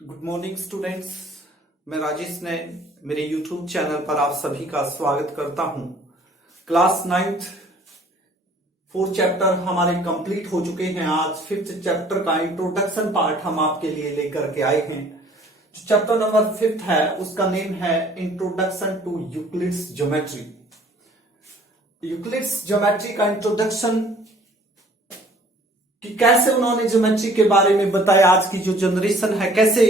Good morning students. मैं राजेश ने मेरे यूट्यूब चैनल पर आप सभी का स्वागत करता हूं। क्लास 9th 4 चैप्टर हमारे कंप्लीट हो चुके हैं। आज 5th चैप्टर का इंट्रोडक्शन पार्ट हम आपके लिए लेकर के आए हैं। जो चैप्टर नंबर 5th है उसका नेम है introduction to Euclid's geometry. Euclid's geometry का इंट्रोडक्शन कि कैसे उन्होंने ज्योमेट्री के बारे में बताया। आज की जो जनरेशन है कैसे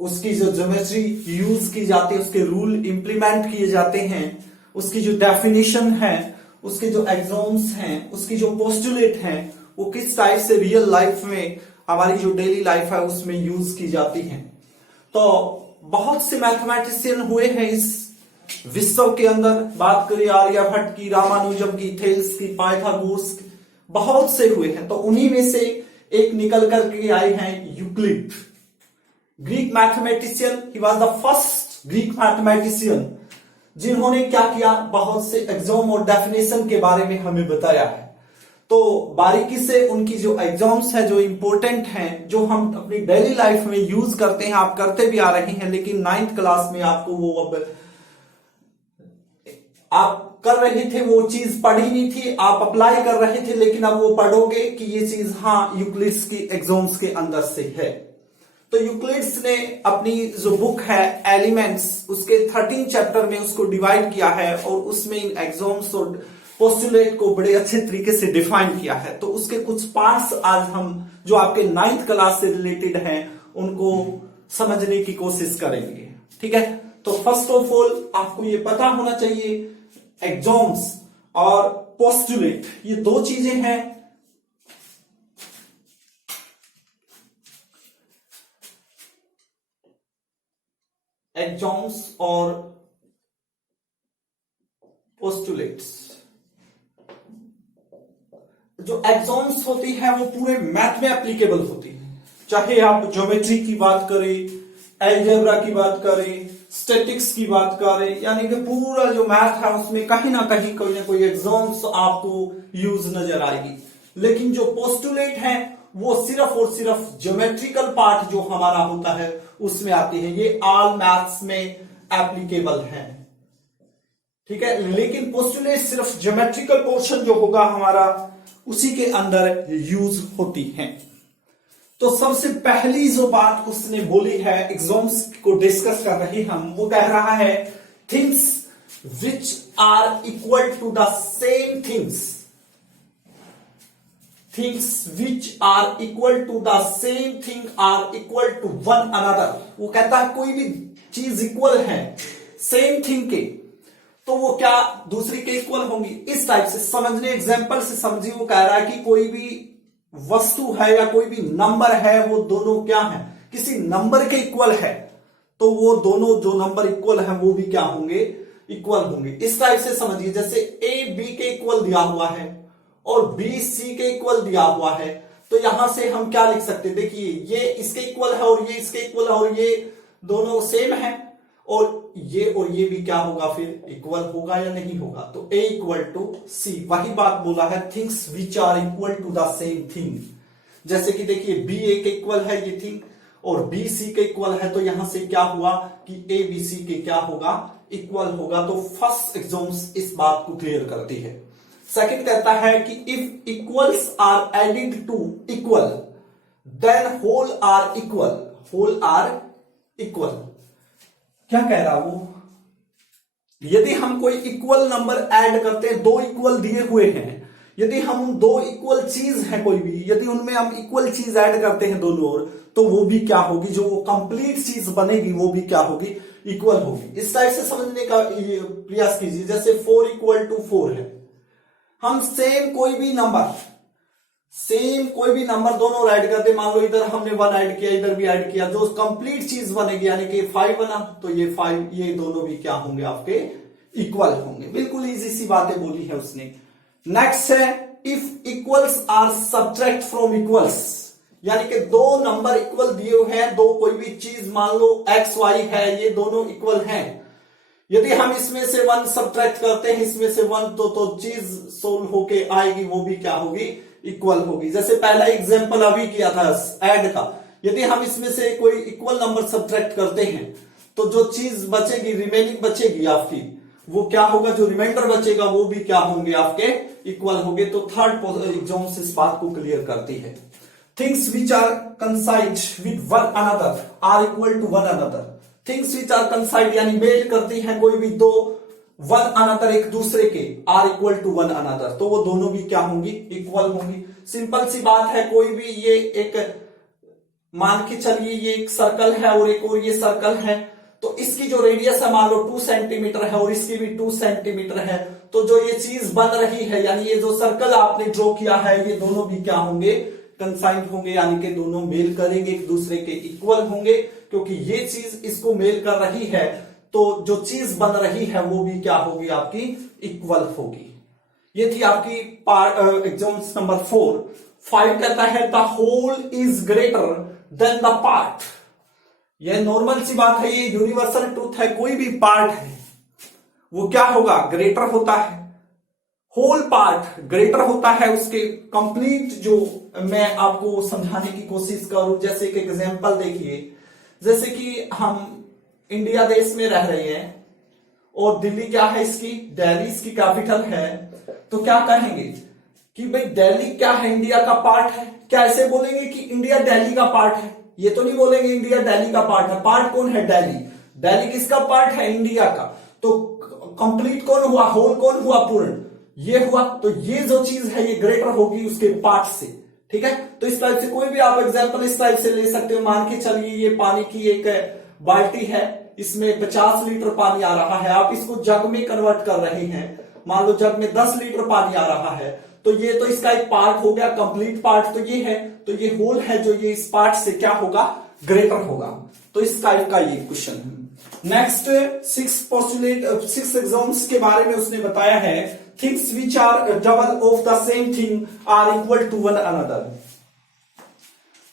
उसकी जो ज्योमेट्री यूज की जाती है, उसके रूल इंप्लीमेंट किए जाते हैं, उसकी जो डेफिनेशन है, उसके जो एग्जाम्स हैं, उसकी जो पोस्टुलेट हैं, वो किस टाइप से रियल लाइफ में हमारी जो डेली लाइफ है उसमें यूज की जाती है। तो बहुत से मैथमेटिशियन हुए हैं इस विश्व के अंदर। बात करें आर्यभट्ट की, रामानुजम की, थेल्स की, पाइथागोरस की, बहुत से हुए हैं। तो उन्हीं में से एक निकल करके आए हैं Euclid, Greek mathematician. He was the first Greek mathematician जिन्होंने क्या किया, बहुत से एग्जाम और डेफिनेशन के बारे में हमें बताया है। तो बारीकी से उनकी जो एग्जाम्स है जो इंपॉर्टेंट हैं, जो हम अपनी डेली लाइफ में यूज करते हैं, आप करते भी आ रहे हैं, लेकिन 9th क्लास में आपको वो अब आप कर रहे थे, वो चीज पढ़ी नहीं थी, आप अप्लाई कर रहे थे, लेकिन अब वो पढ़ोगे कि ये चीज हाँ यूक्लिड्स की एग्जाम्स के अंदर से है। तो यूक्लिड्स ने अपनी जो बुक है एलिमेंट्स, उसके 13 चैप्टर में उसको डिवाइड किया है और उसमें इन एग्जाम्स और पोस्टुलेट को बड़े अच्छे तरीके से डिफाइन किया है। तो उसके कुछ पार्ट्स आज हम जो आपके 9th क्लास से रिलेटेड हैं उनको समझने की कोशिश करेंगे। ठीक है, तो फर्स्ट ऑफ ऑल आपको ये पता होना चाहिए एग्जाम्स और पोस्टुलेट ये दो चीजें हैं। एग्जाम्स और पोस्टुलेट्स, जो एग्जाम्स होती है वो पूरे मैथ में एप्लीकेबल होती है। चाहे आप ज्योमेट्री की बात करें, अलजेब्रा की बात करें, स्टैटिक्स की बात करें, यानी कि पूरा जो मैथ है उसमें कहीं ना कोई एग्जाम्स आपको यूज नजर आएगी। लेकिन जो पोस्टुलेट है वो सिर्फ और सिर्फ ज्योमेट्रिकल पार्ट जो हमारा होता है उसमें आती है। ये ऑल मैथ्स में एप्लीकेबल है। ठीक है, लेकिन पोस्टुलेट सिर्फ ज्योमेट्रिकल पोर्शन जो होगा हमारा उसी के अंदर यूज होती है। तो सबसे पहली जो बात उसने बोली है, एग्जाम्स को डिस्कस कर रहे हम, वो कह रहा है things which are equal to the same things, things which are equal to the same thing are equal to one another. वो कहता है कोई भी चीज इक्वल है सेम थिंग के तो वो क्या दूसरी के इक्वल होंगी। इस टाइप से समझने, एग्जाम्पल से समझिए। वो कह रहा है कि कोई भी वस्तु है या कोई भी नंबर है, वो दोनों क्या है, किसी नंबर के इक्वल है, तो वो दोनों जो नंबर इक्वल है वो भी क्या होंगे, इक्वल होंगे। इस टाइप से समझिए, जैसे ए बी के इक्वल दिया हुआ है और बी सी के इक्वल दिया हुआ है, तो यहां से हम क्या लिख सकते हैं, देखिए ये इसके इक्वल है और ये इसके इक्वल है और ये दोनों सेम है और ये भी क्या होगा, फिर इक्वल होगा या नहीं होगा। तो ए इक्वल टू सी, वही बात बोला है, things which are equal to the same thing. जैसे कि देखिए बी ए के इक्वल है ये थिंग और बी सी के इक्वल है, तो यहां से क्या हुआ कि ए बी सी के क्या होगा, इक्वल होगा। तो फर्स्ट एग्जाम्स इस बात को क्लियर करती है। सेकंड कहता है कि if equals are added to equal then whole are equal, whole are equal. क्या कह रहा वो, यदि हम कोई इक्वल नंबर ऐड करते हैं, दो इक्वल दिए हुए हैं, यदि हम दो इक्वल चीज है कोई भी, यदि उनमें हम इक्वल चीज ऐड करते हैं दोनों ओर, तो वो भी क्या होगी, जो वो कंप्लीट चीज बनेगी वो भी क्या होगी, इक्वल होगी। इस टाइप से समझने का प्रयास कीजिए। जैसे 4 इक्वल टू 4 है, हम सेम कोई भी नंबर दोनों ऐड करते, मान लो इधर हमने 1 ऐड किया, इधर भी ऐड किया, जो कंप्लीट चीज बनेगी यानी कि 5 बना, तो ये 5 ये दोनों भी क्या होंगे, आपके इक्वल होंगे। बिल्कुल इजी सी बातें बोली है उसने। नेक्स्ट है if equals are subtract from equals, यानी कि दो नंबर इक्वल दिए हुए हैं, दो कोई भी चीज मान लो एक्स वाई है, ये दोनों इक्वल हैं, यदि हम इसमें से 1 सब्ट्रैक्ट करते हैं इसमें से 1, तो चीज सोल्व होके आएगी, वो भी क्या होगी, इक्वल होगी। जैसे पहला एग्जांपल अभी किया था ऐड का, यदि हम इसमें से कोई इक्वल नंबर सब्ट्रैक्ट करते हैं तो जो चीज बचेगी, रिमेनिंग बचेगी आपकी, वो क्या होगा, जो रिमाइंडर बचेगा वो भी क्या होंगे, आपके इक्वल होंगे। तो थर्ड एग्जाम्स इस बात को क्लियर करती है। Things which are coincide with one another are equal to one another. Things which are coincide यानी मेल करती हैं कोई भी दो, वन अनदर एक दूसरे के, are equal to one another, तो वो दोनों भी क्या होंगी, इक्वल होंगी। सिंपल सी बात है, कोई भी ये एक मान के चलिए ये एक सर्कल है और एक और ये सर्कल है, तो इसकी जो रेडियस है मान लो 2 सेंटीमीटर है और इसकी भी 2 सेंटीमीटर है, तो जो ये चीज बन रही है यानी ये जो सर्कल आपने ड्रॉ किया है ये दोनों भी क्या होंगे, कंसाइंड होंगे, यानी कि दोनों मेल करेंगे, एक दूसरे के इक्वल होंगे, क्योंकि ये चीज इसको मेल कर रही है, तो जो चीज बन रही है वो भी क्या होगी, आपकी इक्वल होगी। ये थी आपकी एग्जाम्स नंबर 4। 5 कहता है the whole is greater than the part. यह नॉर्मल सी बात है, ये यूनिवर्सल ट्रूथ है, कोई भी पार्ट है वो क्या होगा, ग्रेटर होता है। होल पार्ट ग्रेटर होता है उसके कंप्लीट। जो मैं आपको समझाने की कोशिश करूं, जैसे कि एग्जांपल देखिए, जैसे कि हम इंडिया देश में रह रहे हैं और दिल्ली क्या है इसकी, दिल्ली इसकी कैपिटल है, तो क्या कहेंगे कि भाई दिल्ली क्या है, इंडिया का पार्ट है। क्या ऐसे बोलेंगे कि इंडिया दिल्ली का पार्ट है, ये तो नहीं बोलेंगे इंडिया दिल्ली का पार्ट है। पार्ट कौन है, दिल्ली। दिल्ली किसका पार्ट है, इंडिया का। तो कंप्लीट कौन हुआ, होल कौन हुआ, पूर्ण ये हुआ। तो ये जो चीज है ये ग्रेटर होगी उसके पार्ट से, ठीक है। तो इस टाइप से कोई भी आप एग्जांपल इस टाइप से ले सकते हो। मान के चलिए ये पानी की एक बाल्टी है, इसमें 50 लीटर पानी आ रहा है, आप इसको जग में कन्वर्ट कर रहे हैं, मान लो जग में 10 लीटर पानी आ रहा है, तो ये तो इसका एक पार्ट हो गया, कंप्लीट पार्ट तो ये है, तो ये होल है जो ये इस पार्ट से क्या होगा, ग्रेटर होगा। तो इस टाइप का ये क्वेश्चन है। नेक्स्ट 6 एग्जाम्स के बारे में उसने बताया है, things which are double of the same thing are equal to one another.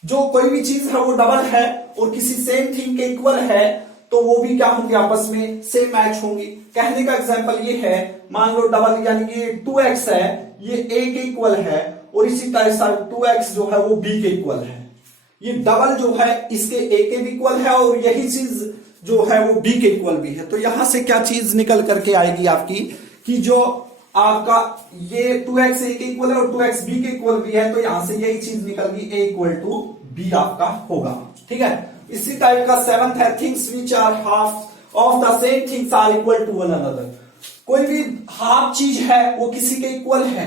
जो कोई भी चीज है वो डबल है और किसी सेम थिंग के इक्वल है, तो वो भी क्या होंगे, आपस में सेम मैच होंगी। कहने का एग्जांपल ये है, मान लो डबल यानी कि 2x है, ये a के इक्वल है, और इसी तरह से 2x जो है वो b के इक्वल है। ये डबल जो है इसके a के भी इक्वल है और यही चीज जो है वो b के इक्वल भी है। तो यहां से क्या चीज निकल करके आएगी आपकी, कि जो आपका ये 2x a के इक्वल है और 2x b के इक्वल भी है, तो यहां से यही चीज निकल गई, a इक्वल टू b आपका होगा, ठीक है। इसी टाइप का 7th है, things which are half of the same things are equal to one another. कोई भी हाफ चीज है वो किसी के इक्वल है,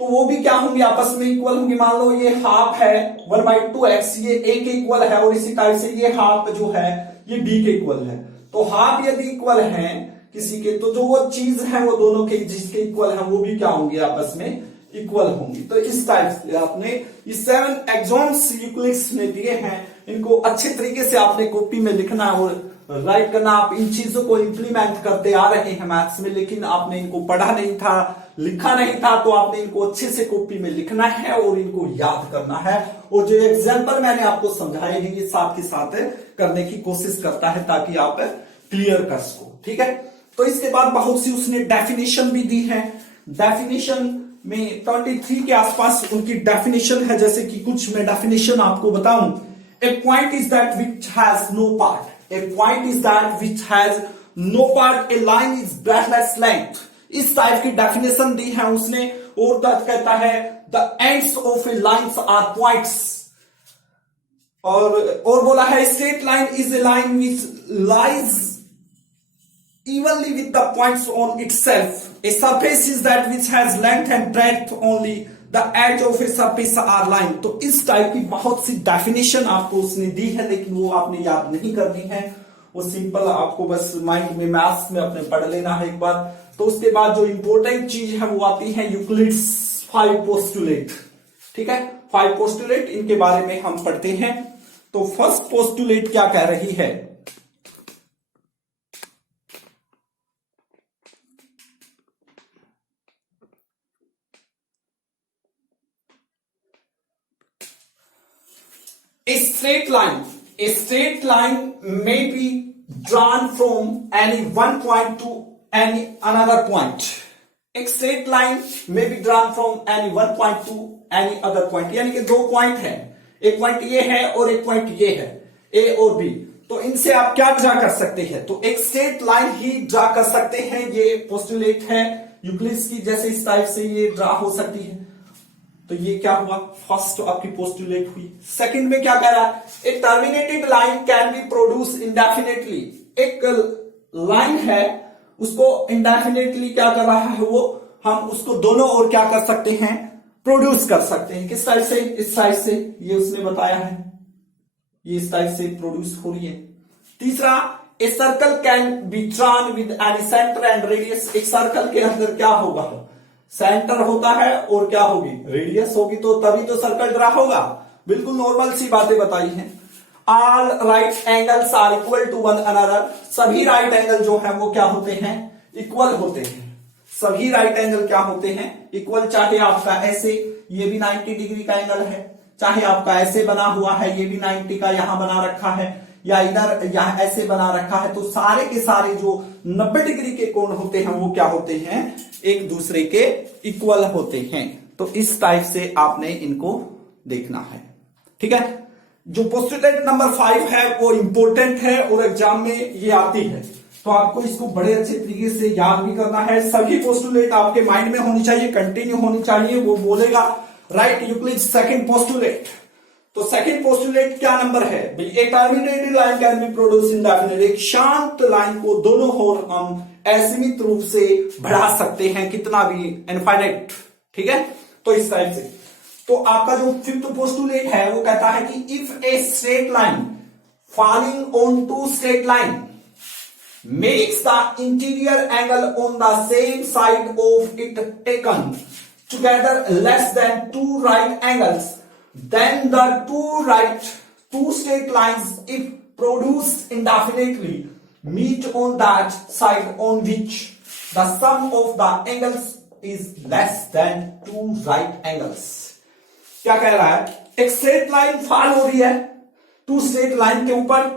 तो वो भी क्या होंगे, आपस में इक्वल होंगे। मान लो ये हाफ है 1/2x, ये a के इक्वल है, और इसी टाइप से ये हाफ जो है ये b के इक्वल है। तो हाफ यदि इक्वल है किसी के, तो जो वो चीज है वो दोनों के जिसके इक्वल है वो भी क्या होंगे, आपस में इक्वल होंगी। तो इस टाइप से आपने ये 7 एग्जाम्स यूक्लिड्स ने दिए हैं, इनको अच्छे तरीके से आपने कॉपी में लिखना और राइट करना। आप इन चीजों को इंप्लीमेंट करते आ रहे हैं मैथ्स में, लेकिन आपने इनको पढ़ा नहीं था, लिखा नहीं था, तो आपने इनको अच्छे से कॉपी में लिखना है और इनको याद करना है। और जो एग्जाम्पल मैंने आपको समझाए हैं ये साथ के साथ करने की कोशिश करता है ताकि आप क्लियर कर सको, ठीक है। तो इसके बाद बहुत सी उसने डेफिनेशन भी दी है। डेफिनेशन में 23 के आसपास उनकी डेफिनेशन है, जैसे कि कुछ मैं डेफिनेशन आपको बताऊं। A point is that which has no part, a point is that which has no part, a line is breathless length. इस टाइप की डेफिनेशन दी है उसने। और कहता है the ends of a lines are points, और बोला है straight line is a line which lies evenly with the points on itself. A surface is that which has length and breadth only. The edge of a surface are line. तो इस type की बहुत सी definition आपको उसने दी है, लेकिन वो आपने याद नहीं करनी है, वो सिंपल आपको बस माइंड में मैथ्स में अपने पढ़ लेना है एक बार। तो उसके बाद जो इंपॉर्टेंट चीज है वो आती है यूक्लिड्स 5 पोस्टुलेट, ठीक है। 5 पोस्टुलेट, इनके बारे में हम पढ़ते हैं। तो फर्स्ट पोस्टुलेट क्या कह रही है, a straight line may be drawn from any one point to any another point. एक straight line may be drawn from any one point to any other point, यानी कि 2 पॉइंट है, एक पॉइंट ये है और एक पॉइंट ये है, ए और बी। तो इनसे आप क्या ड्रा कर सकते हैं, तो एक स्ट्रेट लाइन ही ड्रा कर सकते हैं। ये पोस्टुलेट है यूक्लिड्स की, जैसे इस टाइप से ये ड्रा हो सकती है। तो ये क्या हुआ, फर्स्ट आपकी पोस्टुलेट हुई। सेकंड में क्या कह रहा है, a terminated line can be produce indefinitely. एक लाइन है उसको इंडेफिनेटली क्या कर रहा है वो, हम उसको दोनों ओर क्या कर सकते हैं, प्रोड्यूस कर सकते हैं। किस टाइप से, इस टाइप से, ये उसने बताया है, ये इस टाइप से प्रोड्यूस हो रही है। तीसरा, a circle can be drawn with any centre and radius. एक सर्कल के अंदर क्या होगा, सेंटर होता है और क्या होगी, रेडियस होगी, तो तभी तो सर्कल ड्रा होगा। बिल्कुल नॉर्मल सी बातें बताई हैं। All right angles are equal to one another. सभी राइट एंगल जो है वो क्या होते हैं, इक्वल होते हैं। सभी राइट एंगल क्या होते हैं, इक्वल। चाहे आपका ऐसे, ये भी 90 डिग्री का एंगल है, चाहे आपका ऐसे बना हुआ है, ये भी 90 का यहां बना रखा है, या इधर यहां ऐसे बना रखा है, तो सारे के सारे जो 90 डिग्री के कोण होते हैं वो क्या होते हैं, एक दूसरे के इक्वल होते हैं। तो इस टाइप से आपने इनको देखना है, ठीक है। जो पोस्टुलेट नंबर 5 है वो इंपॉर्टेंट है और एग्जाम में ये आती है, तो आपको इसको बड़े अच्छे तरीके से याद भी करना है। सभी पोस्टुलेट आपके माइंड में होनी चाहिए, कंटिन्यू होनी चाहिए। वो बोलेगा राइट यूक्लिड्स सेकंड पोस्टुलेट। तो सेकंड पोस्टुलेट क्या नंबर है, a terminated line can be produce indefinite. एक शांत लाइन को दोनों ओर हम असीमित रूप से बढ़ा सकते हैं, कितना भी, इनफाइनाइट, ठीक है। तो इस टाइप से तो आपका जो फिफ्थ पोस्टुलेट है वो कहता है कि if a straight line falling on two straight line makes the interior angle on the same side of it taken together less than two right angles, then the two straight lines, if produced indefinitely, meet on that side on which the sum of the angles is less than two right angles. क्या कह रहा है, एक straight line fall हो रही है to straight line के ऊपर,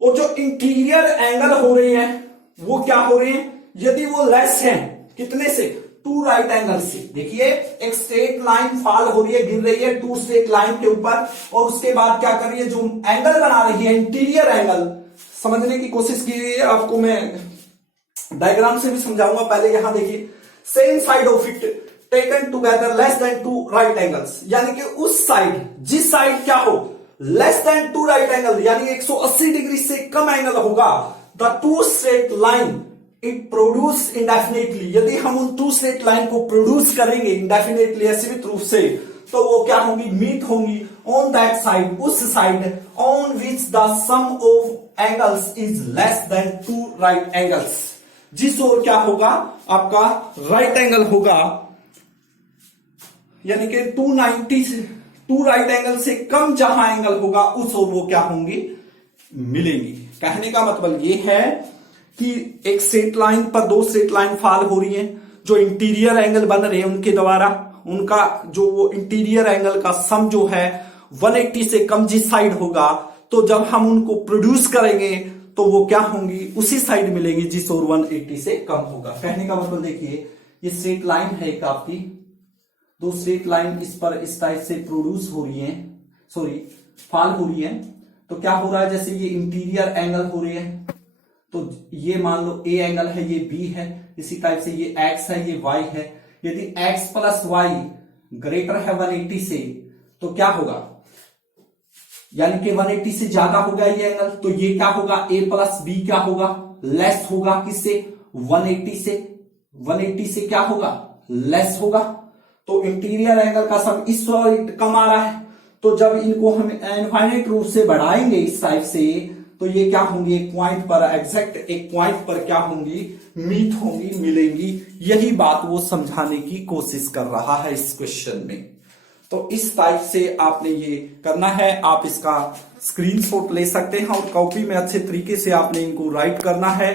और जो इंटीरियर एंगल हो रहे हैं वो क्या हो रहे हैं, यदि वो लेस है कितने से, टू राइट एंगल से। देखिए एक स्ट्रेट लाइन फॉल हो रही है, गिर रही है टू स्ट्रेट लाइन के ऊपर, और उसके बाद क्या कर रही है, जो एंगल बना रही है इंटीरियर एंगल, समझने की कोशिश कीजिए, आपको मैं डायग्राम से भी समझाऊंगा। पहले यहां देखिए, same side of it taken together less than two right angles, यानी कि उस साइड, जिस साइड क्या हो, less than two right angle, यानी 180 डिग्री से कम एंगल होगा, the two straight line it produce indefinitely. यदि हम उन टू स्ट्रेट लाइन को प्रोड्यूस करेंगे इंडेफिनेटली, असीमित रूप से, तो वो क्या होंगी, मीट होंगी ऑन दैट साइड, उस side on which the some of angles is less than two right angles. जिस ओर क्या होगा, आपका राइट एंगल होगा, यानी कि 290 से, टू राइट एंगल से कम जहां एंगल होगा उस ओर वो क्या होंगी, मिलेंगी। कहने का मतलब ये है कि एक स्ट्रेट लाइन पर दो स्ट्रेट लाइन फॉल हो रही है, जो इंटीरियर एंगल बन रहे हैं उनके द्वारा, उनका जो वो इंटीरियर एंगल का सम जो है 180 से कम जिस साइड होगा, तो जब हम उनको प्रोड्यूस करेंगे तो वो क्या होंगी, उसी साइड मिलेंगी जिस ओर 180 से कम होगा। कहने का मतलब देखिए, ये स्ट्रेट लाइन है एक आपकी, दो स्ट्रेट लाइन इस पर इस टाइप से प्रोड्यूस हो रही है, सॉरी फॉल हो रही है, तो क्या हो रहा है, जैसे ये इंटीरियर एंगल हो रही है, तो ये मान लो ए एंगल है, ये बी है, इसी टाइप से ये एक्स है, ये वाई है। यदि एक्स प्लस वाई ग्रेटर है 180 से, तो क्या होगा, यानी कि 180 से ज्यादा होगा ये एंगल, तो ये क्या होगा, ए प्लस बी क्या होगा, लेस होगा किससे, 180 से। 180 से क्या होगा, लेस होगा। तो इंटीरियर एंगल का सम इस साइड कम आ रहा है, तो जब इनको हम इनफाइनाइट रूप से बढ़ाएंगे इस टाइप से, तो ये क्या होंगी, एक पॉइंट पर, एग्जैक्ट एक पॉइंट पर क्या होंगी, मीट होंगी, मिलेंगी। यही बात वो समझाने की कोशिश कर रहा है इस क्वेश्चन में। तो इस टाइप से आपने ये करना है। आप इसका स्क्रीनशॉट ले सकते हैं और कॉपी में अच्छे तरीके से आपने इनको राइट करना है।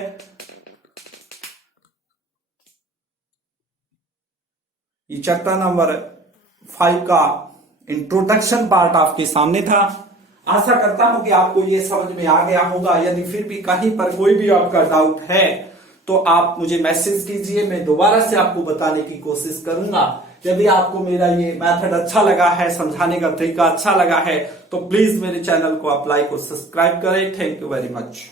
ये चैप्टर नंबर 5 का इंट्रोडक्शन पार्ट आपके सामने था। आशा करता हूं कि आपको ये समझ में आ गया होगा। यदि फिर भी कहीं पर कोई भी आपका डाउट है तो आप मुझे मैसेज कीजिए, मैं दोबारा से आपको बताने की कोशिश करूंगा। यदि आपको मेरा ये मेथड अच्छा लगा है, समझाने का तरीका अच्छा लगा है, तो प्लीज मेरे चैनल को आप लाइक और सब्सक्राइब करें। Thank you very much.